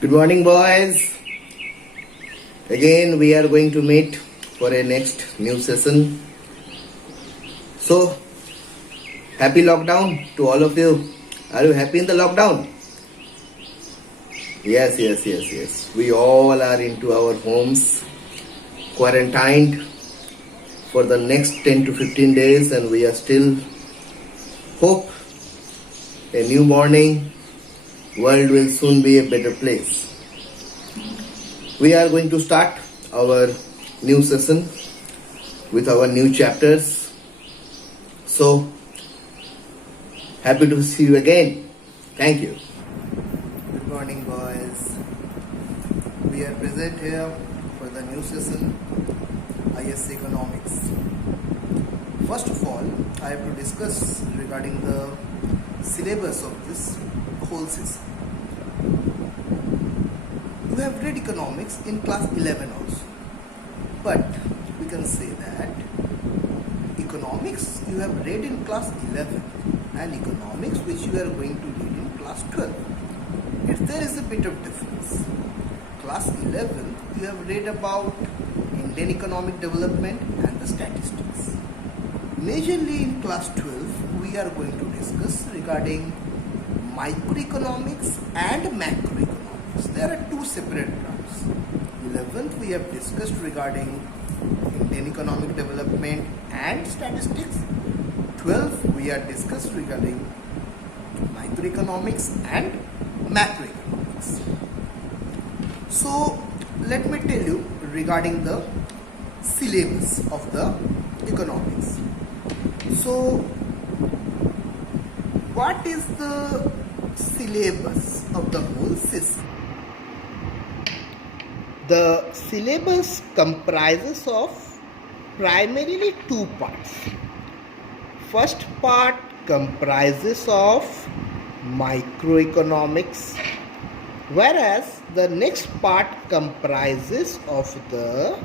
Good morning, boys. Again, we are going to meet for a next new session. So, happy lockdown to all of you. Are you happy in the lockdown? Yes. We all are into our homes, quarantined for the next 10 to 15 days, and we are still hope a new morning. World will soon be a better place. We are going to start our new session with our new chapters. So, happy to see you again. Thank you. Good morning, boys. We are present here for the new session, ISC Economics. First of all, I have to discuss regarding the syllabus of this whole session. You have read economics in class 11 also, but we can say that economics you have read in class 11 and economics which you are going to read in class 12. There is a bit of difference. Class 11 you have read about Indian economic development and the statistics. Majorly in class 12 we are going to discuss regarding microeconomics and macroeconomics. There are two separate parts. 11th we have discussed regarding Indian economic development and statistics. 12th we are discussed regarding microeconomics and macroeconomics. So let me tell you regarding the syllabus of the economics. So what is the syllabus of the whole system? The syllabus comprises of primarily two parts. First part comprises of microeconomics, whereas the next part comprises of the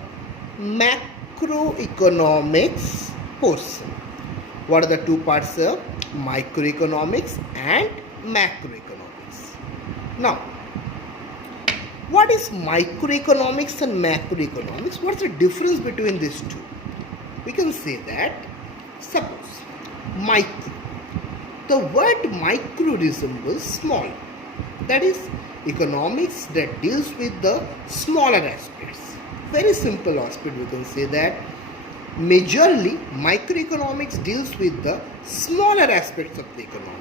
macroeconomics portion. What are the two parts? Microeconomics and macroeconomics. Now, what is microeconomics and macroeconomics? What's the difference between these two? We can say that, suppose, micro. The word micro resembles small. That is, economics that deals with the smaller aspects. Very simple aspect, we can say that. Majorly, microeconomics deals with the smaller aspects of the economy.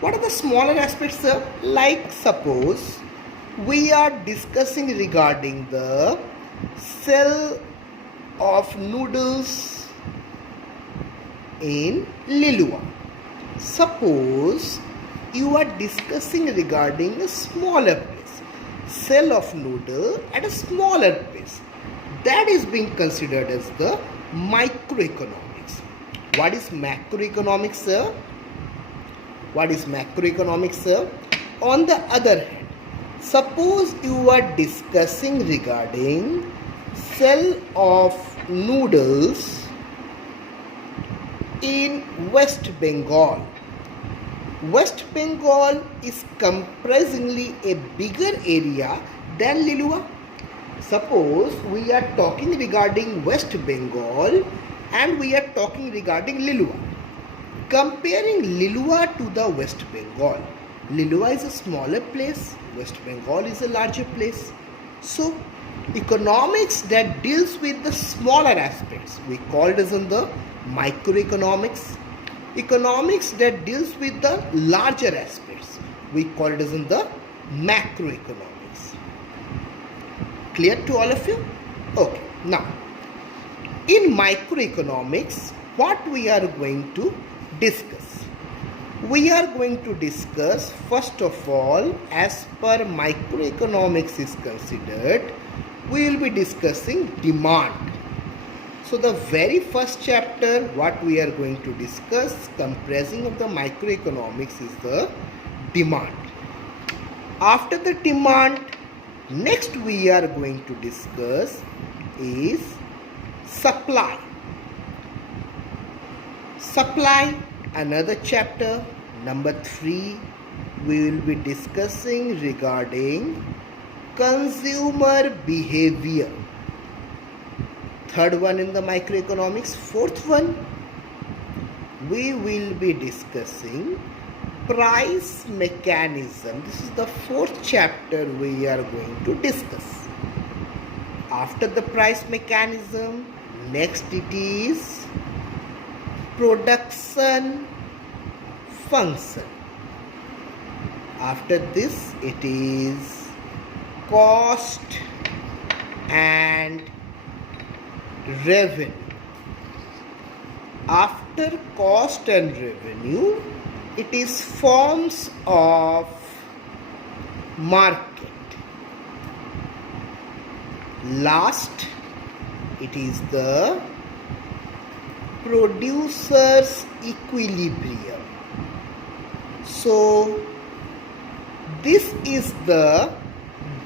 What are the smaller aspects, sir? Like, suppose, we are discussing regarding the sale of noodles in Lilua. Suppose you are discussing regarding a smaller place, sale of noodle at a smaller place. That is being considered as the microeconomics. What is macroeconomics, sir? What is macroeconomics, sir? On the other hand, suppose you are discussing regarding sale of noodles in West Bengal. West Bengal is comprisingly a bigger area than Lilua. Suppose we are talking regarding West Bengal and we are talking regarding Lilua. Comparing Lilua to the West Bengal, Lilua is a smaller place, West Bengal is a larger place. So, economics that deals with the smaller aspects, we call it as in the microeconomics. Economics that deals with the larger aspects, we call it as in the macroeconomics. Clear to all of you? Okay. Now, in microeconomics, what we are going to discuss? We are going to discuss, first of all, as per microeconomics is considered, we will be discussing demand. So the very first chapter, what we are going to discuss, comprising of the microeconomics, is the demand. After the demand, next we are going to discuss is supply. Supply, another chapter. Number 3, we will be discussing regarding consumer behavior. Third one in the microeconomics. Fourth one, we will be discussing price mechanism. This is the fourth chapter we are going to discuss. After the price mechanism, next it is production function. After this it is cost and revenue. After cost and revenue, it is forms of market. Last, it is the producer's equilibrium. So, this is the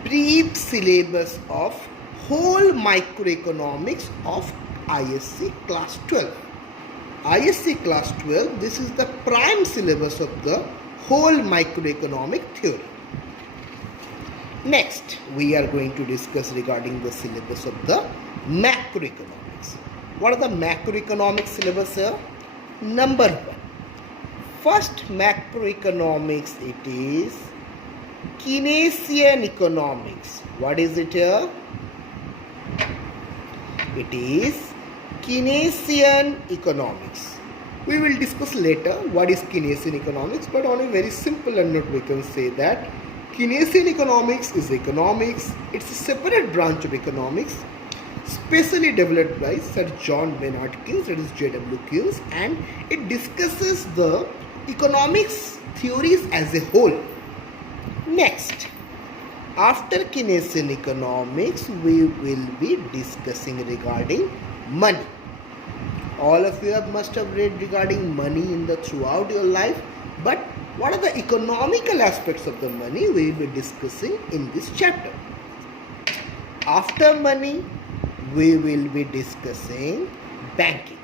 brief syllabus of whole microeconomics of ISC class 12. ISC class 12, this is the prime syllabus of the whole microeconomic theory. Next, we are going to discuss regarding the syllabus of the macroeconomics. What are the macroeconomic syllabus here? Number 1. First macroeconomics, it is Keynesian economics. What is it here? It is Keynesian economics. We will discuss later what is Keynesian economics, but on a very simple note we can say that Keynesian economics is economics. It's a separate branch of economics, specially developed by Sir John Maynard Keynes, that is J.W. Keynes, and it discusses the economics theories as a whole. Next, after Keynesian economics, we will be discussing regarding money. All of you must have read regarding money in the throughout your life, but what are the economical aspects of the money we will be discussing in this chapter. After money, we will be discussing banking.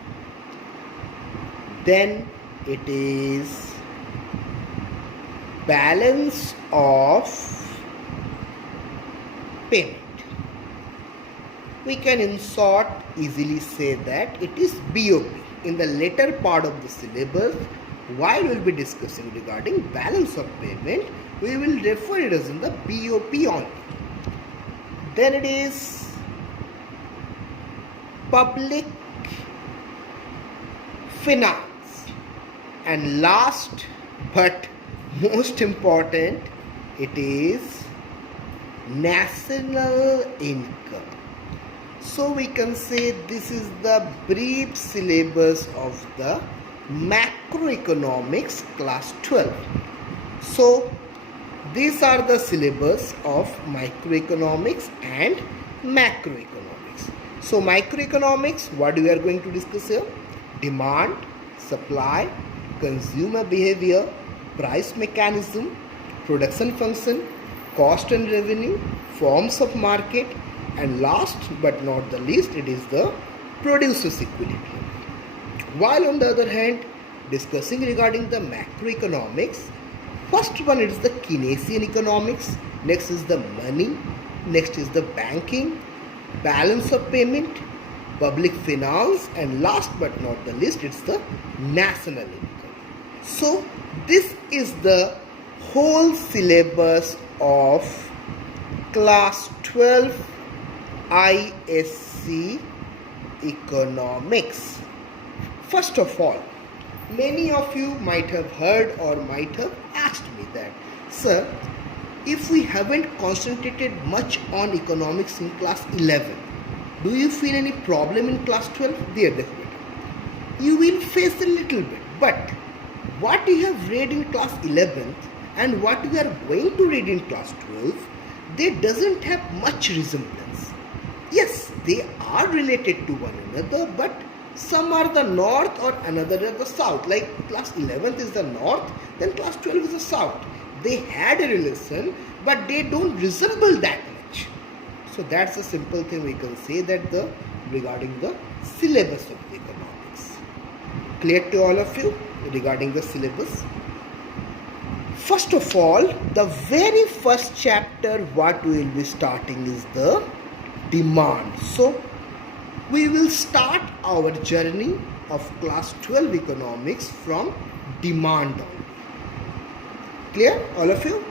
Then it is balance of payment. We can in short easily say that it is BOP. In the later part of the syllabus, while we will be discussing regarding balance of payment, we will refer it as in the BOP only. Then it is public finance. And last but most important, it is national income. So we can say this is the brief syllabus of the macroeconomics class 12. So these are the syllabus of microeconomics and macroeconomics. So microeconomics, what we are going to discuss here? Demand, supply, consumer behavior, price mechanism, production function, cost and revenue, forms of market, and last but not the least, it is the producer's equilibrium. While on the other hand, discussing regarding the macroeconomics, first one is the Keynesian economics, next is the money, next is the banking, balance of payment, public finance, and last but not the least, it's the national income. So this is the whole syllabus of class 12 ISC economics. First of all, many of you might have heard or might have asked me that, sir, if we haven't concentrated much on economics in class 11, do you feel any problem in class 12? Dear Definitely, you will face a little bit, but what you have read in class 11th and what we are going to read in class 12, they doesn't have much resemblance. Yes, they are related to one another, but some are the north or another is the south. Like class 11th is the north, then class 12 is the south. They had a relation, but they don't resemble that much. So that's a simple thing we can say that regarding the syllabus of the economics. Clear to all of you regarding the syllabus? First of all, the very first chapter what we will be starting is the demand. So we will start our journey of class 12 economics from demand only. Clear, all of you?